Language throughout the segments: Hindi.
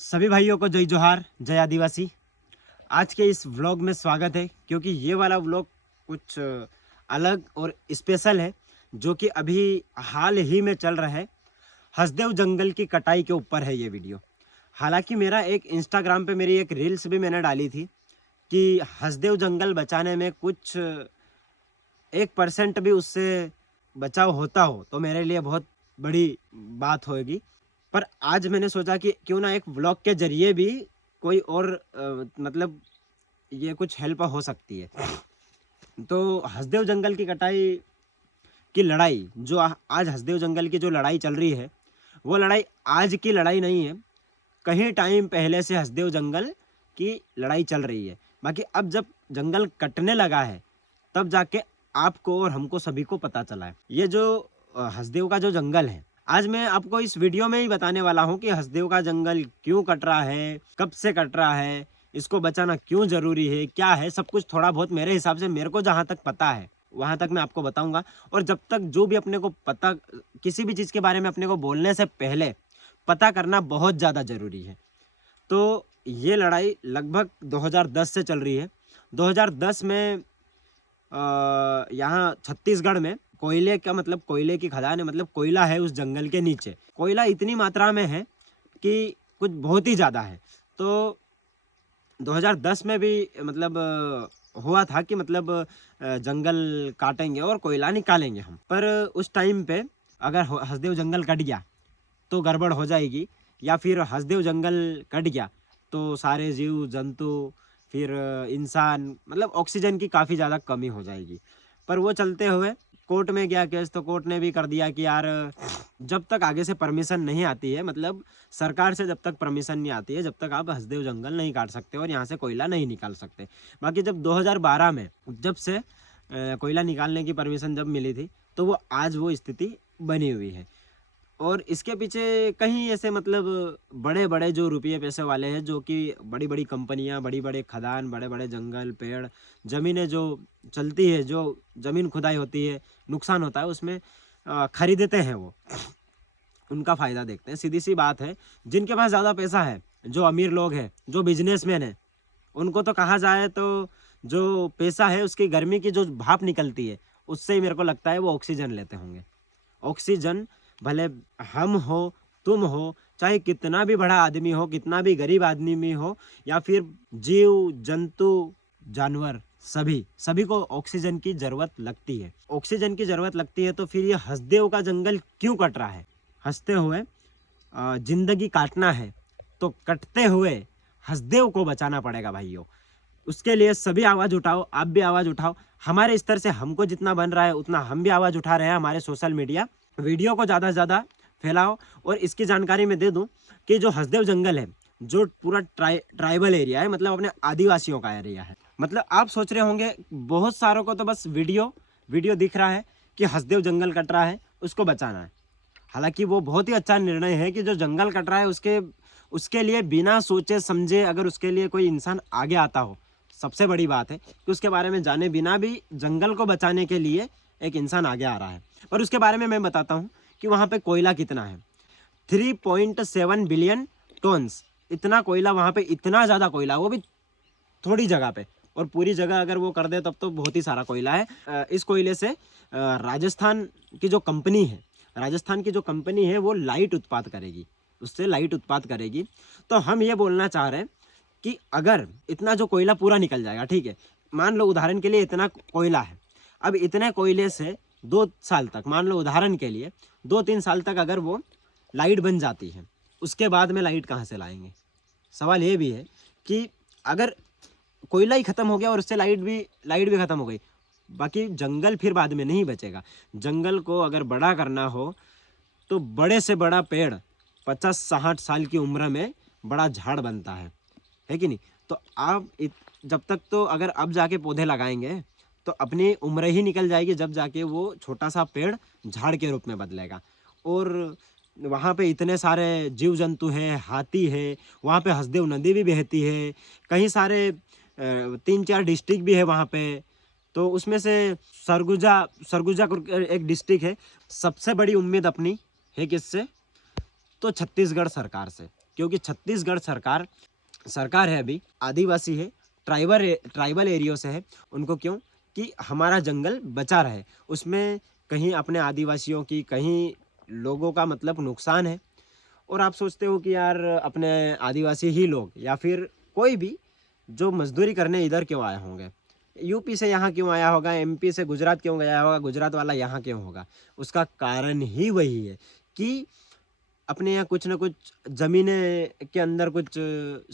सभी भाइयों को जय जोहार, जय आदिवासी। आज के इस व्लॉग में स्वागत है, क्योंकि ये वाला व्लॉग कुछ अलग और स्पेशल है, जो कि अभी हाल ही में चल रहा है। हसदेव जंगल की कटाई के ऊपर है ये वीडियो। हालांकि मेरा एक इंस्टाग्राम पे मेरी एक रील्स भी मैंने डाली थी कि हसदेव जंगल बचाने में कुछ 1% भी उससे बचाव होता हो तो मेरे लिए बहुत बड़ी बात होगी। पर आज मैंने सोचा कि क्यों ना एक व्लॉग के जरिए भी कोई और मतलब ये कुछ हेल्प हो सकती है। तो हसदेव जंगल की कटाई की लड़ाई जो आज हसदेव जंगल की जो लड़ाई चल रही है, वो लड़ाई आज की लड़ाई नहीं है। कहीं टाइम पहले से हसदेव जंगल की लड़ाई चल रही है। बाकी अब जब जंगल कटने लगा है, तब जाके आपको और हमको सभी को पता चला है। ये जो हसदेव का जो जंगल है, आज मैं आपको इस वीडियो में ही बताने वाला हूँ कि हसदेव का जंगल क्यों कट रहा है, कब से कट रहा है, इसको बचाना क्यों जरूरी है, क्या है, सब कुछ थोड़ा बहुत मेरे हिसाब से मेरे को जहाँ तक पता है वहां तक मैं आपको बताऊंगा। और जब तक जो भी अपने को पता, किसी भी चीज के बारे में अपने को बोलने से पहले पता करना बहुत ज्यादा जरूरी है। तो ये लड़ाई लगभग 2010 से चल रही है। 2010 में यहाँ छत्तीसगढ़ में कोयले का मतलब कोयले की खदान है, मतलब कोयला है उस जंगल के नीचे। कोयला इतनी मात्रा में है कि कुछ बहुत ही ज़्यादा है। तो 2010 में भी मतलब हुआ था कि मतलब जंगल काटेंगे और कोयला निकालेंगे हम। पर उस टाइम पे अगर हसदेव जंगल कट गया तो गड़बड़ हो जाएगी, या फिर हसदेव जंगल कट गया तो सारे जीव जंतु फिर इंसान मतलब ऑक्सीजन की काफ़ी ज़्यादा कमी हो जाएगी। पर वो चलते हुए कोर्ट में गया केस, तो कोर्ट ने भी कर दिया कि यार जब तक आगे से परमिशन नहीं आती है, मतलब सरकार से जब तक परमिशन नहीं आती है, जब तक आप हसदेव जंगल नहीं काट सकते और यहाँ से कोयला नहीं निकाल सकते। बाकी जब 2012 में जब से कोयला निकालने की परमिशन जब मिली थी, तो वो आज वो स्थिति बनी हुई है। और इसके पीछे कहीं ऐसे मतलब बड़े बड़े जो रुपये पैसे वाले हैं, जो कि बड़ी बड़ी कंपनियां, बड़ी बड़े खदान, बड़े बड़े जंगल पेड़ ज़मीनें जो चलती है, जो ज़मीन खुदाई होती है, नुकसान होता है उसमें खरीदते हैं, वो उनका फ़ायदा देखते हैं। सीधी सी बात है, जिनके पास ज़्यादा पैसा है, जो अमीर लोग हैं, जो बिजनेसमैन हैं, उनको तो कहा जाए तो जो पैसा है उसकी गर्मी की जो भाप निकलती है, उससे ही मेरे को लगता है वो ऑक्सीजन लेते होंगे। ऑक्सीजन भले हम हो, तुम हो, चाहे कितना भी बड़ा आदमी हो, कितना भी गरीब आदमी हो, या फिर जीव जंतु जानवर, सभी सभी को ऑक्सीजन की जरूरत लगती है। ऑक्सीजन की जरूरत लगती है, तो फिर ये हसदेव का जंगल क्यों कट रहा है? हंसते हुए जिंदगी काटना है तो कटते हुए हसदेव को बचाना पड़ेगा भाइयों। उसके लिए सभी आवाज़ उठाओ, आप भी आवाज़ उठाओ। हमारे स्तर से हमको जितना बन रहा है उतना हम भी आवाज़ उठा रहे हैं। हमारे सोशल मीडिया वीडियो को ज़्यादा से ज़्यादा फैलाओ। और इसकी जानकारी मैं दे दूं कि जो हसदेव जंगल है, जो पूरा ट्राइबल एरिया है, मतलब अपने आदिवासियों का एरिया है। मतलब आप सोच रहे होंगे बहुत सारों को तो बस वीडियो वीडियो दिख रहा है कि हसदेव जंगल कट रहा है, उसको बचाना है। हालांकि वो बहुत ही अच्छा निर्णय है कि जो जंगल कट रहा है उसके लिए बिना सोचे समझे अगर उसके लिए कोई इंसान आगे आता हो, सबसे बड़ी बात है कि उसके बारे में जाने बिना भी जंगल को बचाने के लिए एक इंसान आगे आ रहा है। पर उसके बारे में मैं बताता हूँ कि वहाँ पे कोयला कितना है। 3.7 बिलियन टन्स, इतना कोयला वहाँ पे, इतना ज़्यादा कोयला, वो भी थोड़ी जगह पे। और पूरी जगह अगर वो कर दे तब तो बहुत ही सारा कोयला है। इस कोयले से राजस्थान की जो कंपनी है, राजस्थान की जो कंपनी है वो लाइट उत्पाद करेगी, उससे लाइट उत्पाद करेगी। तो हम ये बोलना चाह रहे हैं कि अगर इतना जो कोयला पूरा निकल जाएगा, ठीक है, मान लो उदाहरण के लिए इतना कोयला है, अब इतने कोयले से 2 साल तक, मान लो उदाहरण के लिए 2-3 साल तक अगर वो लाइट बन जाती है, उसके बाद में लाइट कहाँ से लाएंगे? सवाल ये भी है कि अगर कोयला ही खत्म हो गया और उससे लाइट भी खत्म हो गई, बाकी जंगल फिर बाद में नहीं बचेगा। जंगल को अगर बड़ा करना हो तो बड़े से बड़ा पेड़ 50-60 साल की उम्र में बड़ा झाड़ बनता है कि नहीं? तो आप जब तक तो अगर अब जाके पौधे लगाएंगे तो अपनी उम्र ही निकल जाएगी, जब जाके वो छोटा सा पेड़ झाड़ के रूप में बदलेगा। और वहाँ पे इतने सारे जीव जंतु हैं, हाथी है, वहाँ पे हसदेव नदी भी बहती है, कहीं सारे 3-4 डिस्ट्रिक्ट भी है वहाँ पे। तो उसमें से सरगुजा सरगुजा एक डिस्ट्रिक्ट है। सबसे बड़ी उम्मीद अपनी है किससे? तो छत्तीसगढ़ सरकार से, क्योंकि छत्तीसगढ़ सरकार है अभी आदिवासी है, ट्राइबल एरियो से है। उनको क्यों कि हमारा जंगल बचा रहे, उसमें कहीं अपने आदिवासियों की, कहीं लोगों का मतलब नुकसान है। और आप सोचते हो कि यार अपने आदिवासी ही लोग या फिर कोई भी जो मजदूरी करने इधर क्यों आए होंगे, यूपी से यहाँ क्यों आया होगा, एमपी से गुजरात क्यों गया होगा, गुजरात वाला यहाँ क्यों होगा। उसका कारण ही वही है कि अपने यहाँ कुछ ना कुछ ज़मीनें के अंदर कुछ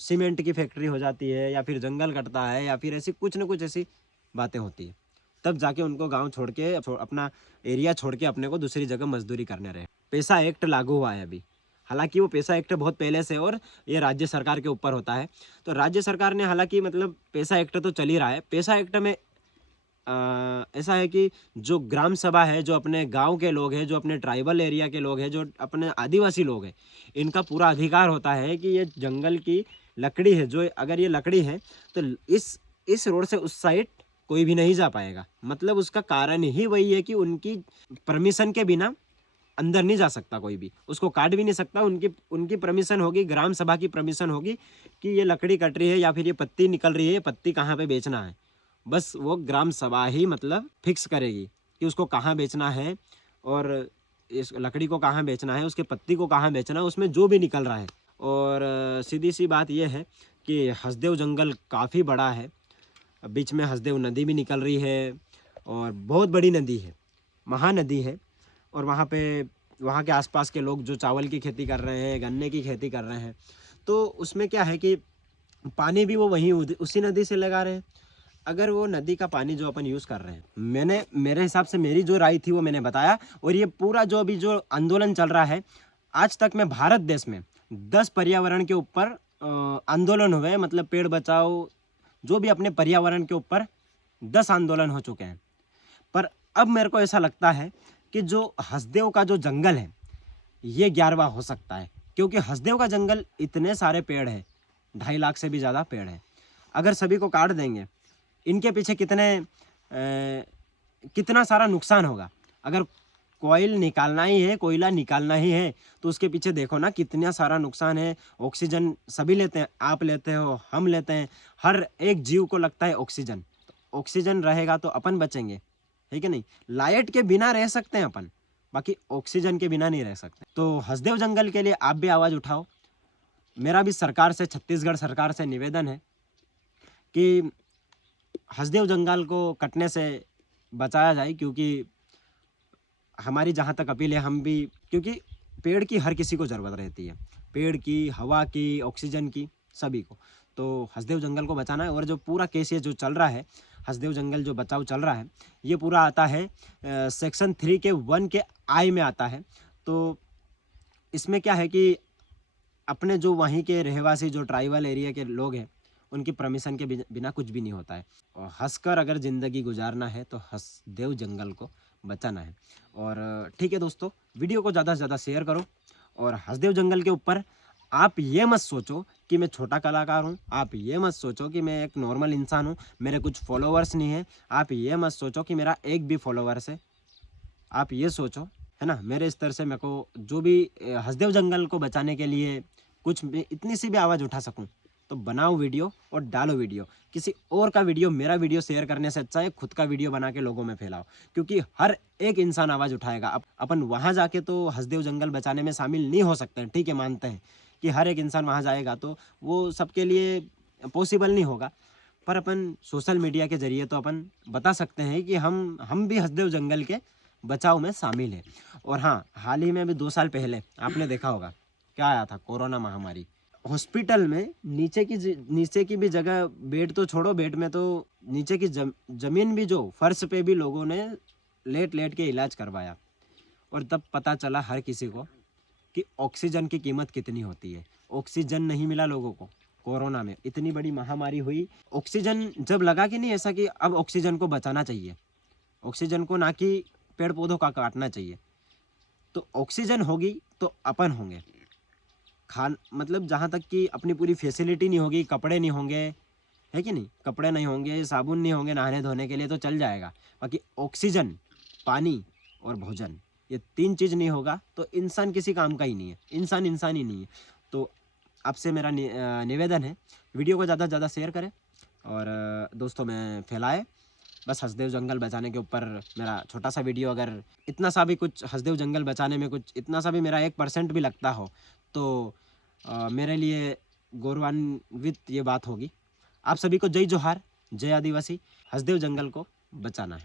सीमेंट की फैक्ट्री हो जाती है, या फिर जंगल कटता है, या फिर ऐसी कुछ ना कुछ ऐसी बातें होती है, तब जाके उनको गांव छोड़ के अपना एरिया छोड़ के अपने को दूसरी जगह मजदूरी करने रहे। पैसा एक्ट लागू हुआ है अभी, हालांकि वो पैसा एक्ट बहुत पहले से, और ये राज्य सरकार के ऊपर होता है। तो राज्य सरकार ने हालांकि मतलब पैसा एक्ट तो चल ही रहा है। पैसा एक्ट में ऐसा है कि जो ग्राम सभा है, जो अपने गांव के लोग हैं, जो अपने ट्राइबल एरिया के लोग हैं, जो अपने आदिवासी लोग हैं, इनका पूरा अधिकार होता है कि ये जंगल की लकड़ी है, जो अगर ये लकड़ी है तो इस रोड से उस साइड कोई भी नहीं जा पाएगा। मतलब उसका कारण ही वही है कि उनकी परमिशन के बिना अंदर नहीं जा सकता कोई भी, उसको काट भी नहीं सकता। उनकी परमिशन होगी, ग्राम सभा की परमिशन होगी कि ये लकड़ी कट रही है या फिर ये पत्ती निकल रही है, ये पत्ती कहाँ पे बेचना है, बस वो ग्राम सभा ही मतलब फिक्स करेगी कि उसको कहाँ बेचना है, और इस लकड़ी को कहाँ बेचना है, उसके पत्ती को कहाँ बेचना है, उसमें जो भी निकल रहा है। और सीधी सी बात यह है कि हसदेव जंगल काफ़ी बड़ा है, बीच में हसदेव नदी भी निकल रही है, और बहुत बड़ी नदी है, महानदी है। और वहाँ के आसपास के लोग जो चावल की खेती कर रहे हैं, गन्ने की खेती कर रहे हैं, तो उसमें क्या है कि पानी भी वो वहीं उसी नदी से लगा रहे हैं। अगर वो नदी का पानी जो अपन यूज़ कर रहे हैं, मेरे हिसाब से मेरी जो राय थी वो मैंने बताया। और ये पूरा जो अभी जो आंदोलन चल रहा है, आज तक में भारत देश में 10 पर्यावरण के ऊपर आंदोलन हुए, मतलब पेड़ बचाओ, जो भी अपने पर्यावरण के ऊपर 10 आंदोलन हो चुके हैं। पर अब मेरे को ऐसा लगता है कि जो हसदेव का जो जंगल है ये 11वां हो सकता है, क्योंकि हसदेव का जंगल इतने सारे पेड़ है, 2.5 लाख से भी ज़्यादा पेड़ है। अगर सभी को काट देंगे, इनके पीछे कितना सारा नुकसान होगा। अगर कोयला निकालना ही है तो उसके पीछे देखो ना कितना सारा नुकसान है। ऑक्सीजन सभी लेते हैं, आप लेते हो, हम लेते हैं, हर एक जीव को लगता है ऑक्सीजन। तो ऑक्सीजन रहेगा तो अपन बचेंगे, है कि नहीं। लाइट के बिना रह सकते हैं अपन, बाकी ऑक्सीजन के बिना नहीं रह सकते। तो हसदेव जंगल के लिए आप भी आवाज़ उठाओ। मेरा भी सरकार से, छत्तीसगढ़ सरकार से निवेदन है कि हसदेव जंगल को कटने से बचाया जाए, क्योंकि हमारी जहाँ तक अपील है, हम भी, क्योंकि पेड़ की हर किसी को ज़रूरत रहती है, पेड़ की, हवा की, ऑक्सीजन की, सभी को। तो हसदेव जंगल को बचाना है। और जो पूरा केस ये जो चल रहा है, हसदेव जंगल जो बचाव चल रहा है, ये पूरा आता है सेक्शन 3 के 1 के आई में आता है। तो इसमें क्या है कि अपने जो वहीं के रहवासी, जो ट्राइबल एरिया के लोग हैं, उनकी परमिशन के बिना कुछ भी नहीं होता है। और हंसकर अगर ज़िंदगी गुजारना है तो हसदेव जंगल को बचाना है। और ठीक है दोस्तों, वीडियो को ज़्यादा से ज़्यादा शेयर करो। और हसदेव जंगल के ऊपर आप ये मत सोचो कि मैं छोटा कलाकार हूँ, आप ये मत सोचो कि मैं एक नॉर्मल इंसान हूँ, मेरे कुछ फॉलोवर्स नहीं है, आप ये मत सोचो कि मेरा एक भी फॉलोवर्स है। आप ये सोचो, है ना, मेरे स्तर से मेरे को जो भी हसदेव जंगल को बचाने के लिए कुछ भी, इतनी सी भी आवाज़ उठा सकूं, तो बनाओ वीडियो और डालो वीडियो। किसी और का वीडियो, मेरा वीडियो शेयर करने से अच्छा है खुद का वीडियो बना के लोगों में फैलाओ, क्योंकि हर एक इंसान आवाज़ उठाएगा। अपन वहाँ जाके तो हसदेव जंगल बचाने में शामिल नहीं हो सकते हैं, ठीक है, मानते हैं कि हर एक इंसान वहाँ जाएगा तो वो सबके लिए पॉसिबल नहीं होगा। पर अपन सोशल मीडिया के जरिए तो अपन बता सकते हैं कि हम भी हसदेव जंगल के बचाव में शामिल है। और हाँ, हाल ही में अभी 2 साल पहले आपने देखा होगा क्या आया था, कोरोना महामारी। हॉस्पिटल में नीचे की भी जगह, बेड तो छोड़ो, बेड में तो नीचे की जमीन भी, जो फर्श पे भी लोगों ने लेट के इलाज करवाया। और तब पता चला हर किसी को कि ऑक्सीजन की कीमत कितनी होती है। ऑक्सीजन नहीं मिला लोगों को कोरोना में, इतनी बड़ी महामारी हुई। ऑक्सीजन जब लगा कि नहीं ऐसा कि अब ऑक्सीजन को बचाना चाहिए, ऑक्सीजन को ना कि पेड़ पौधों का काटना चाहिए। तो ऑक्सीजन होगी तो अपन होंगे, मतलब जहाँ तक कि अपनी पूरी फैसिलिटी नहीं होगी, कपड़े नहीं होंगे, है कि नहीं, कपड़े नहीं होंगे, साबुन नहीं होंगे नहाने धोने के लिए, तो चल जाएगा। बाकी ऑक्सीजन, पानी और भोजन, ये 3 चीज़ नहीं होगा तो इंसान किसी काम का ही नहीं है, इंसान ही नहीं है। तो आपसे मेरा निवेदन है, वीडियो को ज़्यादा से ज़्यादा शेयर करें और दोस्तों में फैलाएं। बस हसदेव जंगल बचाने के ऊपर मेरा छोटा सा वीडियो, अगर इतना सा भी कुछ हसदेव जंगल बचाने में कुछ इतना सा भी मेरा 1% भी लगता हो तो मेरे लिए गौरवान्वित ये बात होगी। आप सभी को जय जोहार, जय आदिवासी। हसदेव जंगल को बचाना है।